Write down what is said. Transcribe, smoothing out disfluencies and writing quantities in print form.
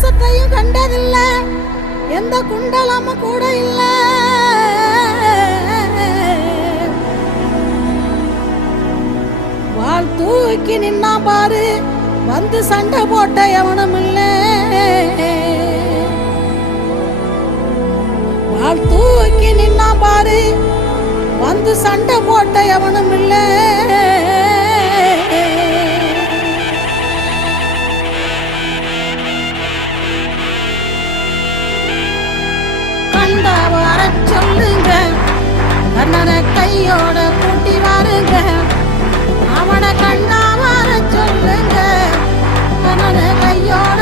பாசத்தையும் கண்டதில்ல, எந்த குண்டலமும் கூட இல்ல. வாள் தூக்கி நின்னா பாரு, வந்து சண்டை போட்ட எவனும் இல்ல. வாள் தூக்கி நின்னா பாரு, வந்து சண்டை போட்ட எவனும் இல்ல. கண்ட வர சொல்லுங்க, கண்ணனை கையோட கூட்டி வாருங்க. அவனை கண்டா வர சொல்லுங்க, கண்ணனை கையோட